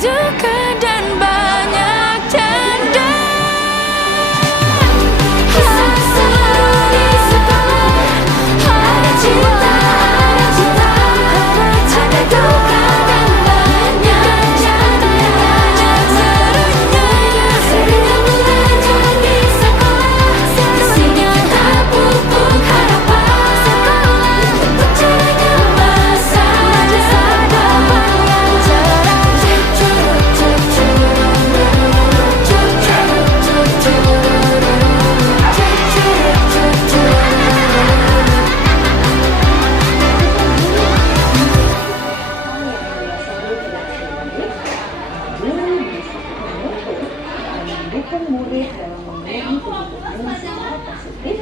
duka dan banyak canda. Kisah seru di sekolah, ada cinta, ada cinta, ada duka dan banyak canda. Serunya belajar di sekolah, serunya kita pupuk harapan. Untuk cerahnya masa depan yang cerah. Mendukung murid dalam memenuhi kebutuhan secara positif.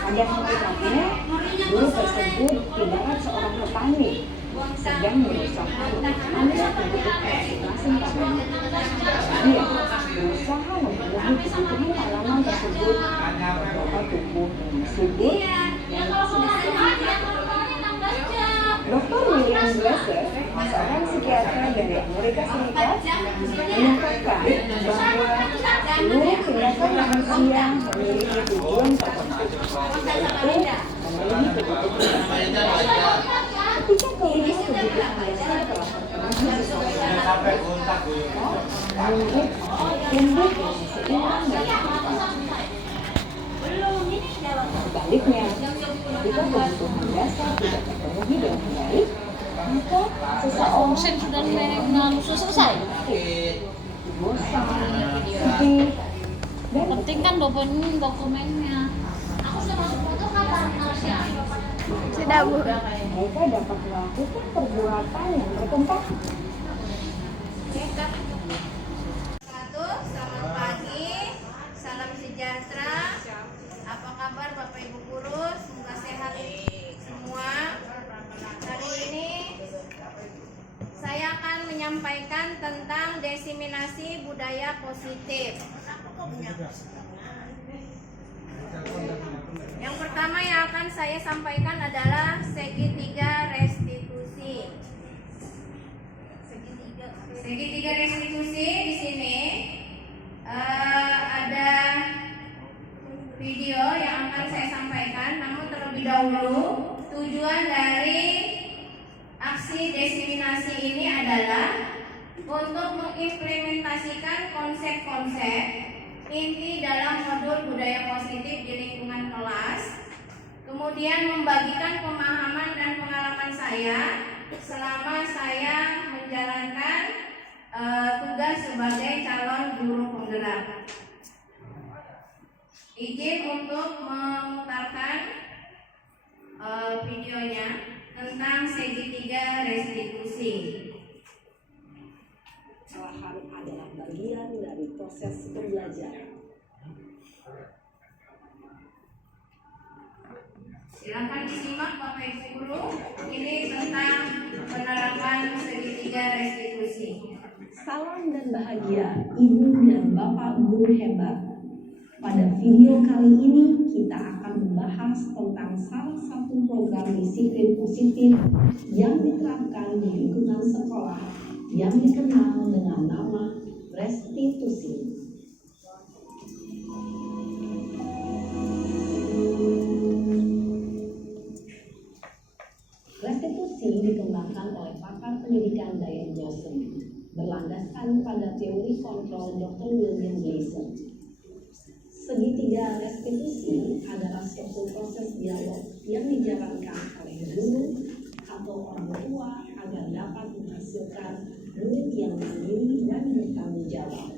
Pada hakikatnya, guru tersebut tidaklah seorang petani sedang berusaha untuk memenuhi kebutuhan masing-masing. Dia berusaha memenuhi kebutuhan tanaman tersebut berupa tubuh yang subur dan sehat. Dr. William Glasser, seorang psikiater dari Amerika Serikat, menyatakan bahwa seluruh tindakan manusia memiliki tujuan tertentu, yaitu memenuhi kebutuhan dasar. Ketika kelima kebutuhan dasar telah terpenuhi sesuai murid tumbuh dengan seimbang dan cepat. Sebaliknya, jika kebutuhan dasar tidak terpenuhi dengan baik, maka seseorang sudah selesai. bosan, sedih, dan Penting kan dokumennya. Aku sudah masuk foto kan Sudah, Bu. mereka dapat melakukan perbuatan yang bertentangan. Selamat pagi, salam sejahtera. Apa kabar Bapak Ibu guru? Semoga sehat semua. Hari ini saya akan menyampaikan tentang diseminasi budaya positif. Yang pertama yang akan saya sampaikan adalah segitiga restitusi. Segitiga restitusi di sini ada video yang akan saya sampaikan. Namun terlebih dahulu, tujuan dari aksi diseminasi ini adalah untuk mengimplementasikan konsep-konsep inti dalam modul budaya positif di lingkungan kelas, kemudian membagikan pemahaman dan pengalaman saya selama saya menjalankan tugas sebagai calon guru penggerak. Izin untuk memutarkan videonya tentang segitiga restitusi. Kesalahan adalah bagian dari proses pembelajaran. Silakan disimak Bapak Ibu guru. Ini tentang penerapan segitiga restitusi. Salam dan bahagia Ibu dan Bapak guru hebat. Pada video kali ini kita akan membahas tentang salah satu program disiplin positif yang diterapkan di lingkungan sekolah yang dikenal dengan nama restitusi. Restitusi dikembangkan oleh pakar pendidikan Diane Johnson berlandaskan pada teori kontrol Dr. William Glasser. Segitiga restitusi adalah suatu proses dialog yang dijalankan oleh guru atau orang tua agar dapat menghasilkan murid yang mandiri dan bertanggung jawab.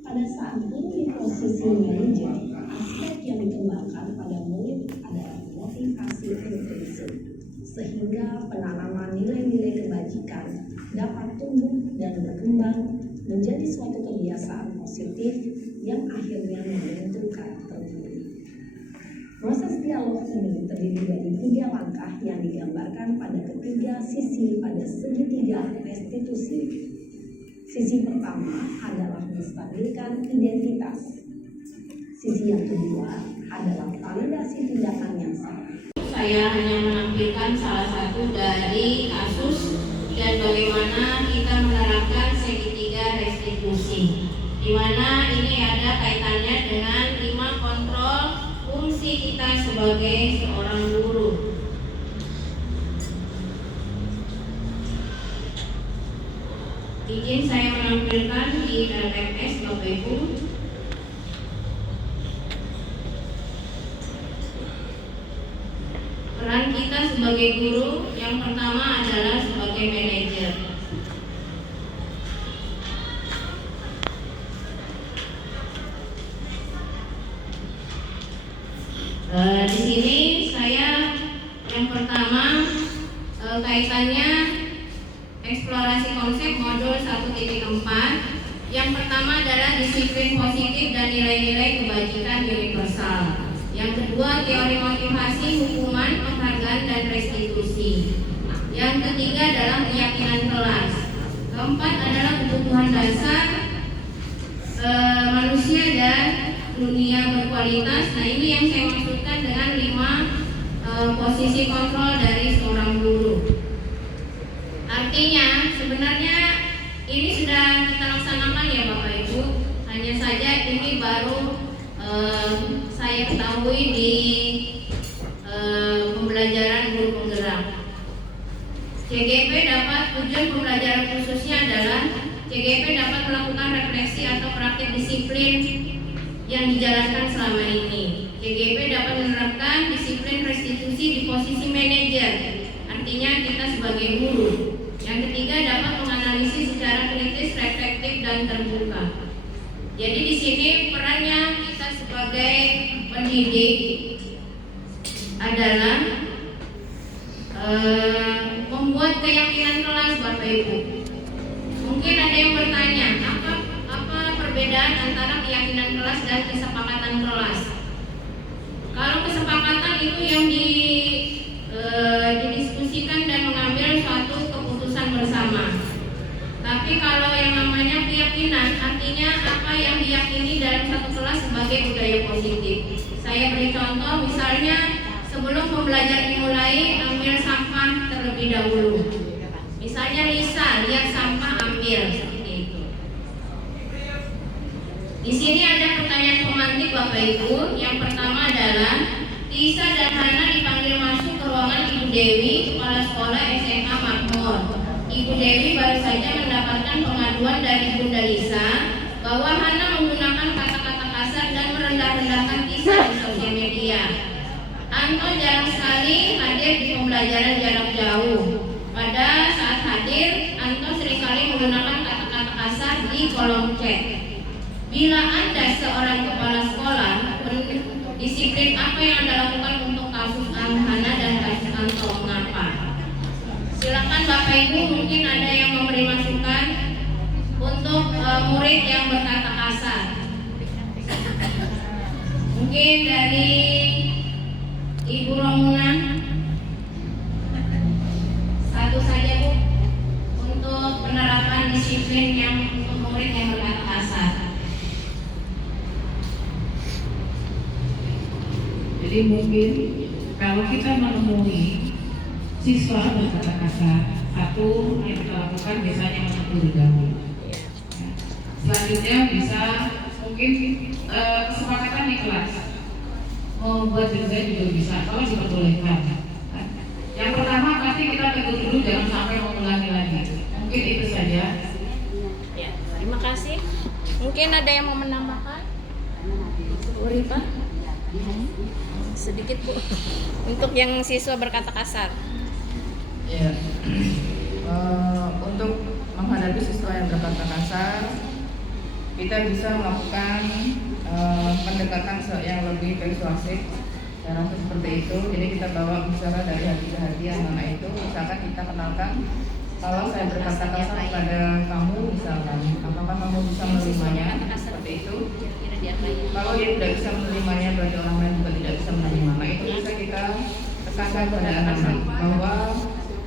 Pada saat guru di posisi manajer, aspek yang dikembangkan pada murid adalah motivasi inklusif, sehingga penanaman nilai-nilai kebajikan dapat tumbuh dan berkembang menjadi suatu kebiasaan positif yang akhirnya membentuk karakter diri. Proses dialog ini terdiri dari 3 langkah yang digambarkan pada ketiga sisi pada segitiga restitusi. Sisi pertama adalah menstabilkan identitas. Sisi yang kedua adalah validasi tindakan yang salah. Saya hanya menampilkan salah satu dari kasus dan bagaimana kita menerapkan segitiga restitusi, di mana ini ada kaitannya dengan 5 kontrol fungsi kita sebagai seorang guru. Izin saya menampilkan di LMS Bapak Ibu. Peran kita sebagai guru yang pertama adalah sebagai manajer. Di sini saya yang pertama kaitannya eksplorasi konsep modul 1.4. Yang pertama adalah disiplin positif dan nilai-nilai kebajikan universal. Yang kedua, teori motivasi, hukuman, penghargaan, dan restitusi. Yang ketiga adalah keyakinan kelas. Keempat adalah kebutuhan dasar manusia dan dunia berkualitas. Nah, ini yang saya maksudkan dengan 5 posisi kontrol dari seorang guru. Artinya sebenarnya ini sudah kita laksanakan ya Bapak Ibu. Hanya saja ini baru saya ketahui di pembelajaran guru penggerak. CGP dapat, tujuan pembelajaran khususnya adalah CGP dapat melakukan refleksi atau praktik disiplin yang dijalankan selama ini. CGP dapat menerapkan disiplin restitusi di posisi manajer, artinya kita sebagai guru. Yang ketiga, dapat menganalisis secara kritis, reflektif, dan terbuka. Jadi di sini perannya kita sebagai pendidik adalah membuat keyakinan kelas Bapak Ibu. Mungkin ada yang bertanya, apa perbedaan antara keyakinan kelas dan kesepakatan kelas? Kalau kesepakatan itu yang didiskusikan dan mengambil suatu keputusan bersama. Tapi kalau yang namanya keyakinan, artinya apa yang diyakini dalam satu kelas sebagai budaya positif. Saya beri contoh, misalnya sebelum pembelajaran dimulai, ambil sampah terlebih dahulu. Misalnya Lisa, lihat sampah, ambil, seperti itu. Di sini ada pertanyaan pemantik Bapak Ibu. Yang pertama adalah Lisa dan Hana dipanggil masuk ke ruangan Ibu Dewi, Kepala Sekolah SMA Makmur. Ibu Dewi baru saja mendapatkan pengaduan dari Bunda Lisa bahwa Hana menggunakan kata-kata kasar dan merendah-rendahkan Lisa di sosial media. Anto jarang sekali hadir di pembelajaran jarak jauh. Pada saat hadir, Anto seringkali menggunakan kata-kata kasar di kolom chat. Bila Anda seorang kepala sekolah, disiplin apa yang Anda lakukan untuk kasus Hana dan kasus Anto? Mengapa? Silakan Bapak Ibu, mungkin ada yang memberi masukan untuk murid yang berkata kasar. Mungkin dari Ibu Romuna, satu saja Bu, untuk penerapan disiplin yang untuk murid yang berkata kasar. Jadi mungkin kalau kita menemui siswa berkata kasar, satu yang kita lakukan biasanya menegur dahulu. Selanjutnya bisa mungkin kesepakatan di kelas, membuat juga bisa kalau diperbolehkan. Yang pertama pasti kita tegur dulu, jangan sampai mengulangi lagi. Mungkin itu saja. Ya, terima kasih. Mungkin ada yang mau menambahkan? Bu Rifa? Sedikit Bu, untuk yang siswa berkata kasar. Ya, untuk menghadapi siswa yang berkata kasar, kita bisa melakukan pendekatan yang lebih persuasif. Saya rasa seperti itu. Jadi kita bawa bicara dari hati ke hati, yang mana itu. Misalkan kita kenalkan, kalau saya berkata kasar kepada kamu, misalkan, apakah kamu bisa menerimanya? Seperti itu. Kalau dia tidak bisa menerimanya, berarti orang lain juga tidak bisa menerima. Nah, itu bisa kita tekankan pada anak-anak bahwa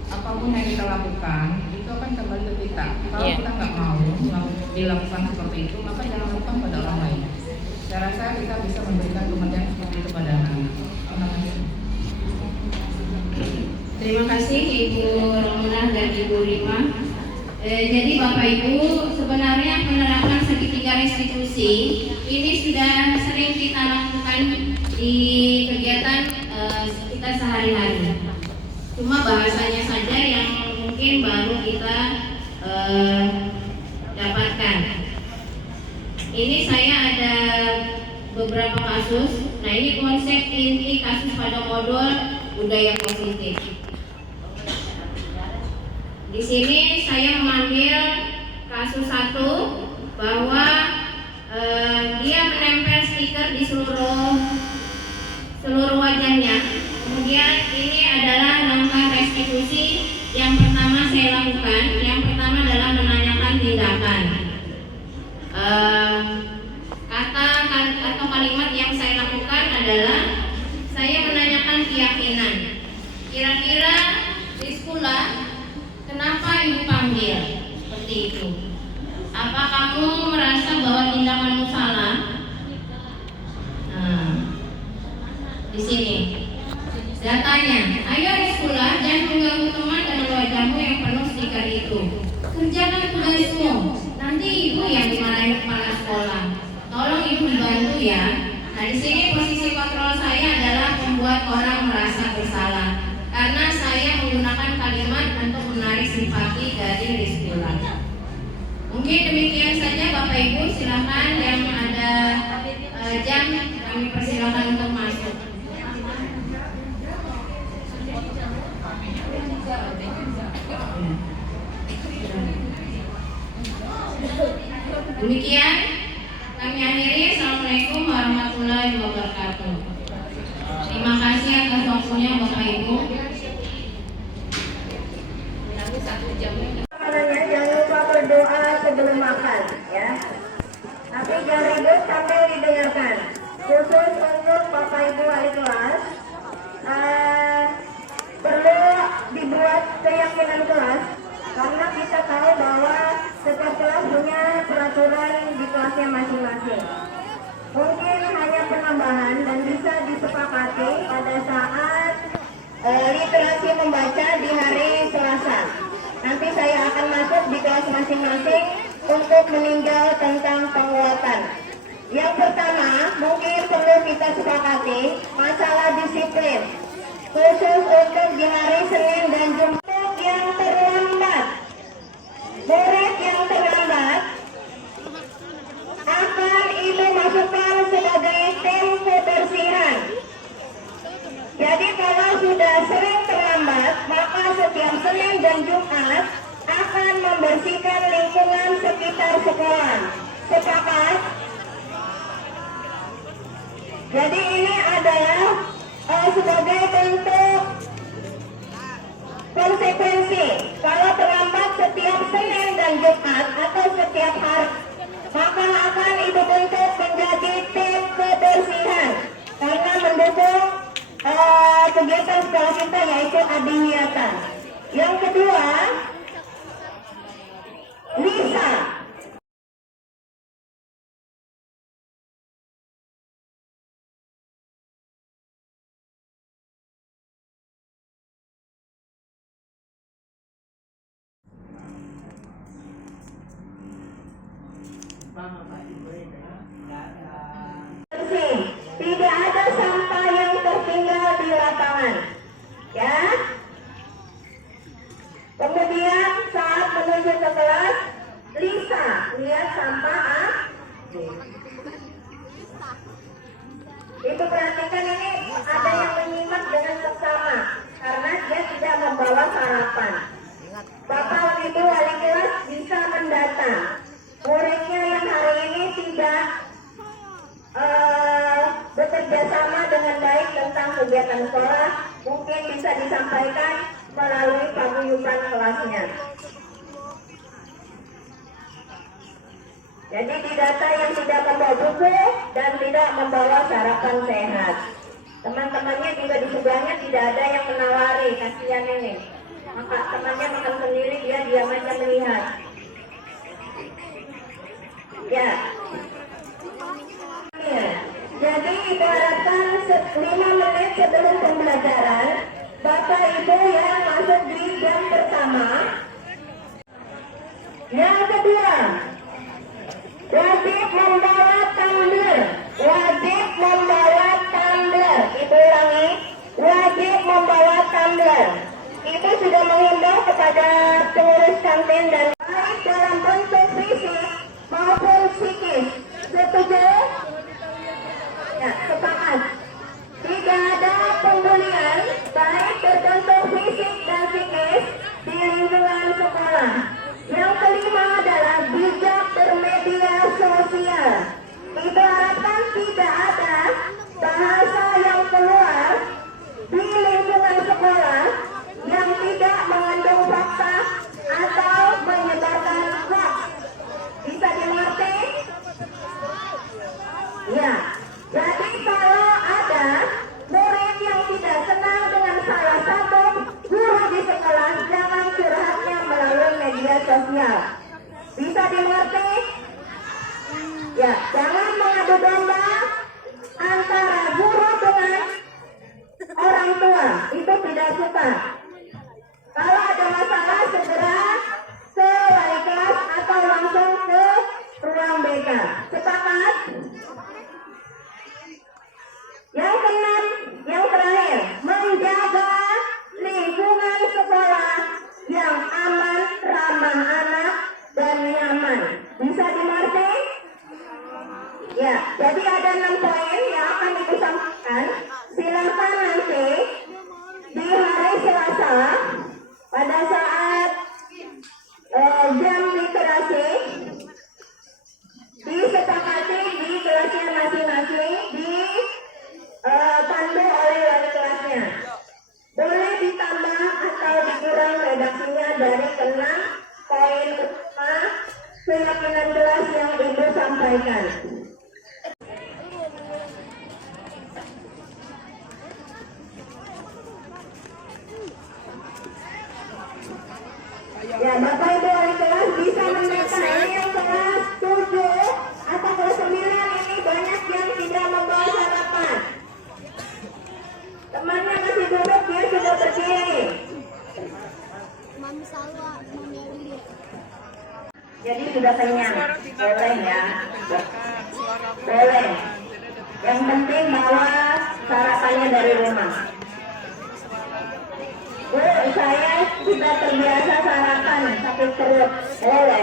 apapun yang kita lakukan itu akan kembali ke kita. Kalau kita nggak mau dilakukan seperti itu, maka jangan lakukan pada orang lain. Saya rasa kita bisa memberikan pengertian seperti itu pada anak-anak. Terima kasih Ibu Romana dan dan Ibu Rima. Jadi Bapak Ibu, sebenarnya penerapan segitiga restitusi ini sudah sering kita lakukan di kegiatan kita sehari-hari. Cuma bahasanya saja yang mungkin baru kita dapatkan. Ini saya ada beberapa kasus. Nah, ini konsep inti kasus pada modul budaya positif. Di sini saya mengambil kasus 1 bahwa dia menempel stiker di seluruh wajahnya. Kemudian ini adalah langkah restitusi yang pertama saya lakukan. Yang pertama adalah menanyakan tindakan. Kata atau kalimat yang saya lakukan adalah saya menanyakan keyakinan. Kira-kira di sekolah kenapa ibu panggil seperti itu? Apa kamu merasa bahwa tindakanmu salah? Nah, di sini datanya. Ayo di sekolah jangan mengganggu teman dengan wajahmu yang penuh stiker itu. Kerjakan tugasmu. Nanti ibu yang dimarahin kepala sekolah. Tolong ibu dibantu ya. Nah, di sini posisi kontrol saya adalah membuat orang merasa bersalah karena saya menggunakan kalimat untuk menarik simpati dari Rizkula. Mungkin demikian saja Bapak Ibu, silakan yang ada jam kami persilakan untuk masuk. Demikian kami akhiri. Assalamualaikum warahmatullahi wabarakatuh. Terima kasih atas waktunya Bapak Ibu. Jangan lupa berdoa sebelum makan, ya. Tapi jangan ribut sambil didengarkan. Khusus untuk Bapak Ibu wali kelas, perlu dibuat keyakinan kelas, karena kita tahu bahwa setiap kelas punya peraturan di kelasnya masing-masing. Mungkin hanya penambahan dan bisa disepakati pada saat literasi membaca di hari Selasa. Nanti saya akan masuk di kelas masing-masing untuk meninjau tentang penguatan. Yang pertama, mungkin perlu kita sepakati masalah disiplin. Khusus untuk di hari Senin dan Jumat yang terlambat. Murid yang terlambat akan ibu masukkan sebagai tim kebersihan. Jadi kalau sudah sering terlambat, maka setiap Senin dan Jumat akan membersihkan lingkungan sekitar sekolah. Sepakat? Jadi ini adalah sebagai bentuk konsekuensi. Kalau terlambat setiap Senin dan Jumat atau setiap hari, maka akan ibu bentuk menjadi tim kebersihan karena mendukung kegiatan sekolah kita, yaitu Adiwiyata. Yang kedua, Lisa. Tidak ada sampah yang tertinggal di lapangan, ya. Kemudian saat menuju ke kelas, Lisa lihat sampah itu perhatikan, ini ada yang menyimak dengan seksama karena dia tidak membawa sarapan. Bapak Ibu wali kelas bisa mendata muridnya yang hari ini tidak bekerja sama dengan baik tentang kegiatan sekolah, mungkin bisa disampaikan melalui paguyuban kelasnya. Jadi didata yang tidak membawa buku dan tidak membawa sarapan sehat. Teman-temannya juga di sebelahnya tidak ada yang menawari, kasihan ini. Maka temannya makan sendiri, dia diam aja melihat. Ya. Jadi ibaratkan 5 menit sebelum pembelajaran, Bapak Ibu yang masuk di jam pertama. Yang kedua, wajib membawa tumbler. Wajib membawa tumbler. Ibu ulangi, wajib membawa tumbler. Ibu sudah menghimbau kepada pengurus kantin dan baik dalam bentuk fisik maupun psikis. Setuju? Ya, sepakat. Tidak ada pembulian baik berbentuk fisik dan psikis di lingkungan sekolah. Yang kelima adalah bijak bermedia sosial. Ibu harapkan tidak ada bahasa yang keluar di lingkungan sekolah yang tidak mengandung fakta atau menyebarkan hoax. Bisa dimengerti? Ya. Jadi kalau ada murid yang tidak senang dengan salah satu guru di sekolah, jangan curhatnya melalui media sosial. Bisa dimengerti? Ya, jangan mengadu domba antara guru dengan orang tua. Itu tidak suka. Kalau ada masalah segera ke wali kelas atau langsung ke ruang BK. Sepakat? Yang keenam, yang terakhir, menjaga lingkungan sekolah yang aman, ramah anak, dan nyaman. Bisa dimengerti? Ya, jadi ada 6 poin yang akan Ibu sampaikan. Silakan nanti di hari Selasa pada saat jam literasi disepakati di kelasnya masing-masing dipandu oleh wali kelasnya. Boleh ditambah atau dikurang redaksinya dari 6 poin utama keyakinan kelas yang Ibu sampaikan. Ya, Bapak Ibu wali kelas bisa mendata ini yang kelas 7 atau kelas 9 ini banyak yang tidak membawa sarapan. Temannya masih duduk, dia sudah berdiri. Mami Salwa, Mami Alia. Jadi sudah kenyang, boleh ya? Boleh. Yang penting bawa sarapannya dari rumah. Bu, saya sudah terbiasa sarapan sakit perut. Boleh.